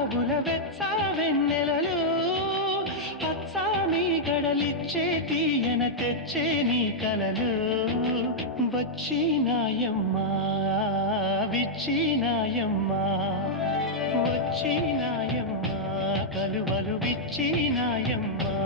తావుల వెచ్చ వెన్నెలలు పచ్చామి గడలిచ్చే తీయన తెచ్చే నీ కలలు వచ్చినాయమ్మా విచ్చినాయమ్మా వచ్చినాయమ్మా కలువలు విచ్చినాయమ్మా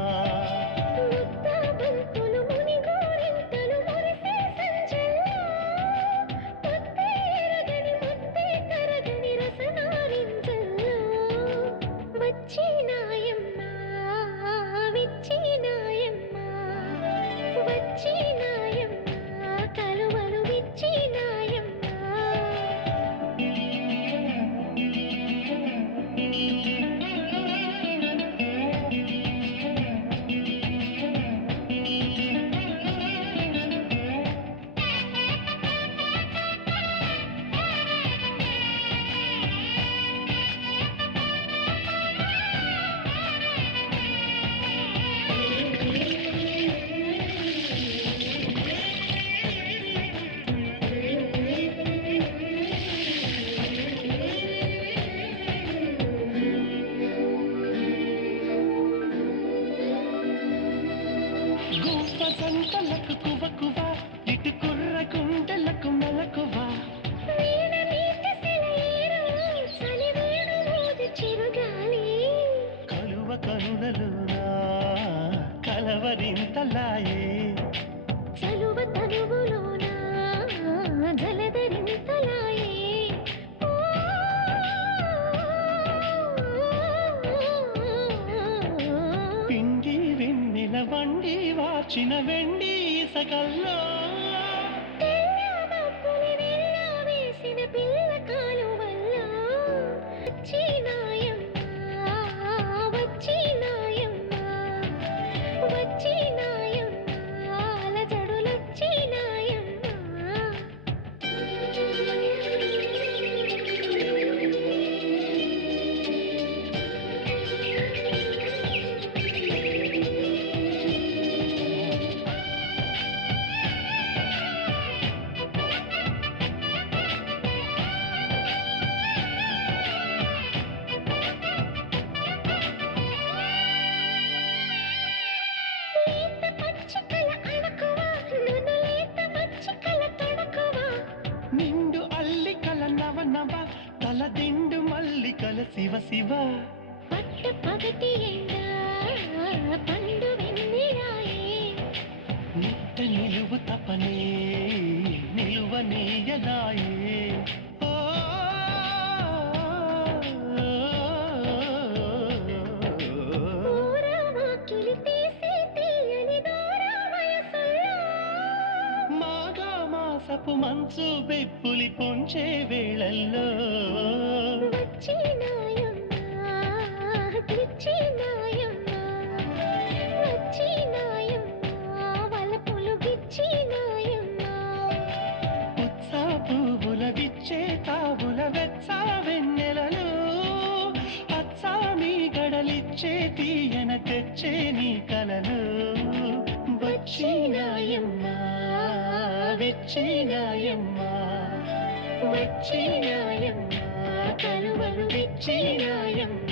సంతలకు కువ కువ ఇటు కుర్ర కుండలకు మెలకువా కలువ కనులలోనా కలవరింతలాయే చలువ తనువులోనా జలధరింతలాయే పిండి వెన్నెల వండి వాచిన వెండి సకల్లో వేసిన పిల్ల కాలు వల్ల వచ్చినాయమ్మా అలజడులొచ్చినాయమ్మా నిండు అల్లికల నవ నవ తల దిండు మల్లికల శివ శివ పట్ట పగటి ఎండా పండు వెన్నెలాయే నిట్ట నిలువు తపనే నిలువ నీయలాయే మాఘమాసపు మంచు బెప్పులి పొంచే వేళల్లో ఉత్సా పువ్వుల విచ్చే తావుల వెచ్చ వెన్నెలలు పచ్చామి గడలిచ్చే తీయన తెచ్చే నీ కలలు వచ్చినాయమ్మా విచ్చినాయమ్మా వచ్చినాయమ్మా కలువలు విచ్చినాయమ్మా